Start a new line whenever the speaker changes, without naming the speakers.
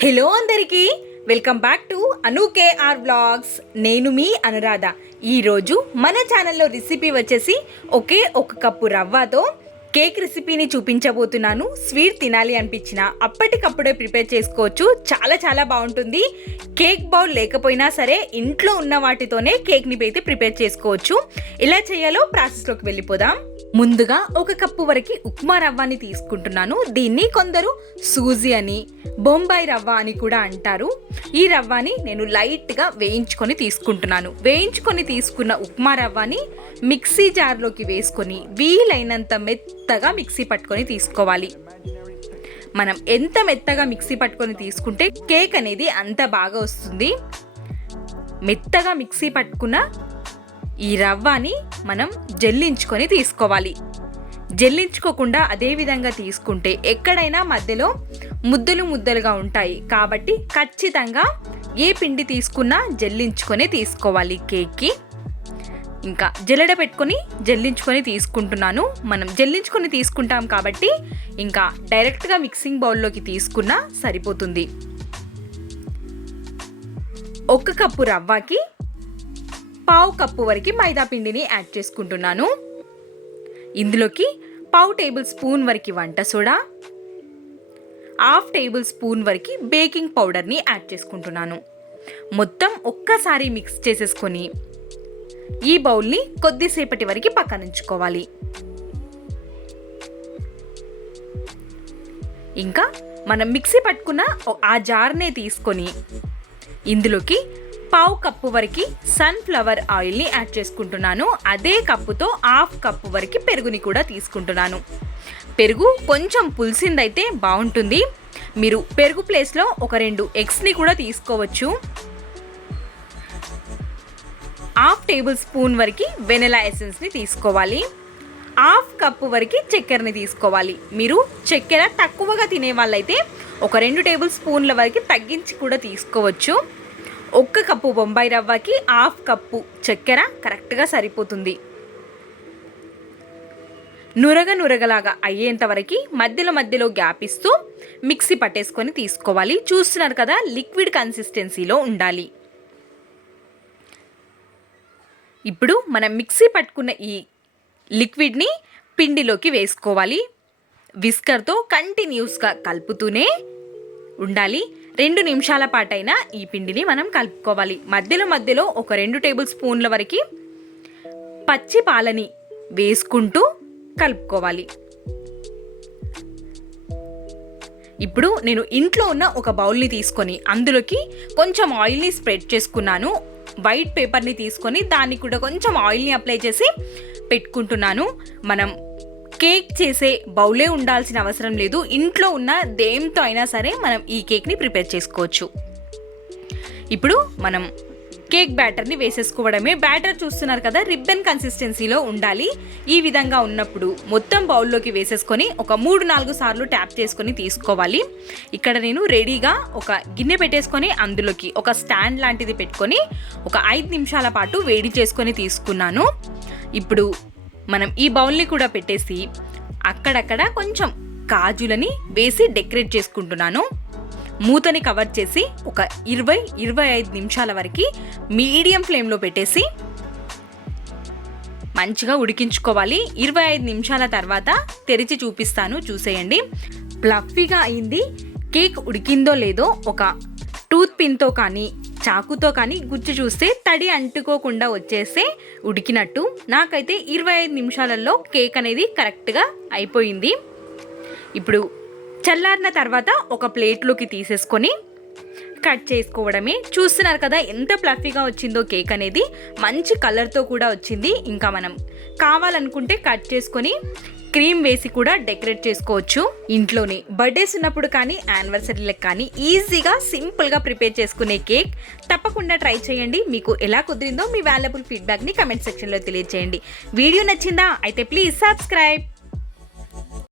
Hello అందరికీ. Welcome back to Anu KR blogs నేను మీ అనురాధ. ఈరోజు మన ఛానల్లో రెసిపీ వచ్చేసి ఒకే ఒక కప్పు రవ్వతో కేక్ రెసిపీని చూపించబోతున్నాను. స్వీట్ తినాలి అనిపించిన. అప్పటికప్పుడే ప్రిపేర్ చేసుకోవచ్చు. చాలా చాలా బాగుంటుంది. కేక్ బౌల్ లేకపోయినా సరే ఇంట్లో ఉన్న వాటితోనే కేక్ని అయితే ప్రిపేర్ చేసుకోవచ్చు. ఎలా చేయాలో ప్రాసెస్లోకి వెళ్ళిపోదాం. ముందుగా ఒక కప్పు వరకు ఉప్మా రవ్వని తీసుకుంటున్నాను. దీన్ని కొందరు సూజీ అని బొంబాయి రవ్వ అని కూడా అంటారు. ఈ రవ్వని నేను లైట్గా వేయించుకొని తీసుకుంటున్నాను. వేయించుకొని తీసుకున్న ఉప్మా రవ్వని మిక్సీ జార్లోకి వేసుకొని వీలైనంత మెత్తగా మిక్సీ పట్టుకొని తీసుకోవాలి. మనం ఎంత మెత్తగా మిక్సీ పట్టుకొని తీసుకుంటే కేక్ అనేది అంత బాగా వస్తుంది. మెత్తగా మిక్సీ పట్టుకున్న ఈ రవ్వని మనం జల్లించుకొని తీసుకోవాలి. జల్లించుకోకుండా అదే విధంగా తీసుకుంటే ఎక్కడైనా మధ్యలో ముద్దలు ముద్దలుగా ఉంటాయి. కాబట్టి ఖచ్చితంగా ఏ పిండి తీసుకున్నా జల్లించుకొని తీసుకోవాలి కేక్కి. ఇంకా జల్లెడ పెట్టుకొని జల్లించుకొని తీసుకుంటున్నాను. మనం జల్లించుకొని తీసుకుంటాం కాబట్టి ఇంకా డైరెక్ట్గా మిక్సింగ్ బౌల్లోకి తీసుకున్నా సరిపోతుంది. ఒక కప్పు రవ్వకి పావు కప్పు వరకు మైదా పిండిని యాడ్ చేసుకుంటున్నాను. ఇందులోకి పావు టేబుల్ స్పూన్ వరకు వంట సోడా హాఫ్ టేబుల్ స్పూన్ వరకు బేకింగ్ పౌడర్ని యాడ్ చేసుకుంటున్నాను. మొత్తం ఒక్కసారి మిక్స్ చేసేసుకొని ఈ బౌల్ని కొద్దిసేపటి వరకు పక్కనుంచుకోవాలి ఇంకా మనం మిక్సీ పట్టుకున్న ఆ జార్నే తీసుకొని ఇందులోకి పావు కప్పు వరకు సన్ఫ్లవర్ ఆయిల్ని యాడ్ చేసుకుంటున్నాను. అదే కప్పుతో హాఫ్ కప్పు వరకు పెరుగుని కూడా తీసుకుంటున్నాను. పెరుగు కొంచెం పులిసిందైతే బాగుంటుంది. మీరు పెరుగు ప్లేస్లో ఒక రెండు ఎగ్స్ని కూడా తీసుకోవచ్చు. హాఫ్ టేబుల్ స్పూన్ వరకు వెనిలా ఎసెన్స్ని తీసుకోవాలి. హాఫ్ కప్పు వరకు చక్కెరని తీసుకోవాలి. మీరు చక్కెర తక్కువగా తినే వాళ్ళైతే ఒక రెండు టేబుల్ స్పూన్ల వరకు తగ్గించి కూడా తీసుకోవచ్చు. ఒక్క కప్పు బొంబాయి రవ్వకి హాఫ్ కప్పు చక్కెర కరెక్ట్గా సరిపోతుంది. నురగ నురగలాగా అయ్యేంత వరకు మధ్యలో మధ్యలో గ్యాప్ ఇస్తూ మిక్సీ పట్టేసుకొని తీసుకోవాలి. చూస్తున్నారు కదా లిక్విడ్ కన్సిస్టెన్సీలో ఉండాలి. ఇప్పుడు మనం మిక్సీ పట్టుకున్న ఈ లిక్విడ్ని పిండిలోకి వేసుకోవాలి. విస్కర్తో కంటిన్యూస్గా కలుపుతూనే ఉండాలి. రెండు నిమిషాల పాటైనా ఈ పిండిని మనం కలుపుకోవాలి. మధ్యలో మధ్యలో ఒక రెండు టేబుల్ స్పూన్ల వరకు పచ్చి పాలని వేసుకుంటూ కలుపుకోవాలి. ఇప్పుడు నేను ఇంట్లో ఉన్న ఒక బౌల్ని తీసుకొని అందులోకి కొంచెం ఆయిల్ని స్ప్రెడ్ చేసుకున్నాను. వైట్ పేపర్ని తీసుకొని దాన్ని కూడా కొంచెం ఆయిల్ని అప్లై చేసి పెట్టుకుంటున్నాను. మనం కేక్ చేసే బౌలే ఉండాల్సిన అవసరం లేదు. ఇంట్లో ఉన్న దేంతో అయినా సరే మనం ఈ కేక్ని ప్రిపేర్ చేసుకోవచ్చు. ఇప్పుడు మనం కేక్ బ్యాటర్ని వేసేసుకోవడమే. బ్యాటర్ చూస్తున్నారు కదా రిబ్బన్ కన్సిస్టెన్సీలో ఉండాలి. ఈ విధంగా ఉన్నప్పుడు మొత్తం బౌల్లోకి వేసేసుకొని ఒక మూడు నాలుగు సార్లు ట్యాప్ చేసుకొని తీసుకోవాలి. ఇక్కడ నేను రెడీగా ఒక గిన్నె పెట్టేసుకొని అందులోకి ఒక స్టాండ్ లాంటిది పెట్టుకొని ఒక ఐదు నిమిషాల పాటు వేడి చేసుకొని తీసుకున్నాను. ఇప్పుడు మనం ఈ బౌల్ని కూడా పెట్టేసి అక్కడక్కడ కొంచెం కాజులని వేసి డెకరేట్ చేసుకుంటున్నాను. మూతని కవర్ చేసి ఒక ఇరవై ఇరవై ఐదు నిమిషాల వరకు మీడియం ఫ్లేమ్లో పెట్టేసి మంచిగా ఉడికించుకోవాలి. ఇరవై ఐదు నిమిషాల తర్వాత తెరిచి చూపిస్తాను చూసేయండి. ప్లఫీగా అయింది. కేక్ ఉడికిందో లేదో ఒక టూత్ పిన్తో కానీ చాకుతో కానీ గుజ్జు చూస్తే తడి అంటుకోకుండా వచ్చేస్తే ఉడికినట్టు. నాకైతే ఇరవై ఐదు నిమిషాలలో కేక్ అనేది కరెక్ట్గా అయిపోయింది. ఇప్పుడు చల్లారిన తర్వాత ఒక ప్లేట్లోకి తీసేసుకొని కట్ చేసుకోవడమే. చూస్తున్నారు కదా ఎంత ప్లఫీగా వచ్చిందో కేక్ అనేది. మంచి కలర్తో కూడా వచ్చింది. ఇంకా మనం కావాలనుకుంటే కట్ చేసుకొని క్రీమ్ వేసి కూడా డెకరేట్ చేసుకోవచ్చు. ఇంట్లోనే బర్త్డేస్ ఉన్నప్పుడు కానీ యానివర్సరీలకు కానీ ఈజీగా సింపుల్గా ప్రిపేర్ చేసుకునే కేక్. తప్పకుండా ట్రై చేయండి. మీకు ఎలా కుదిరిందో మీ వాల్యుబుల్ ఫీడ్బ్యాక్ని కమెంట్ సెక్షన్లో తెలియజేయండి వీడియో నచ్చిందా? అయితే ప్లీజ్ సబ్స్క్రైబ్.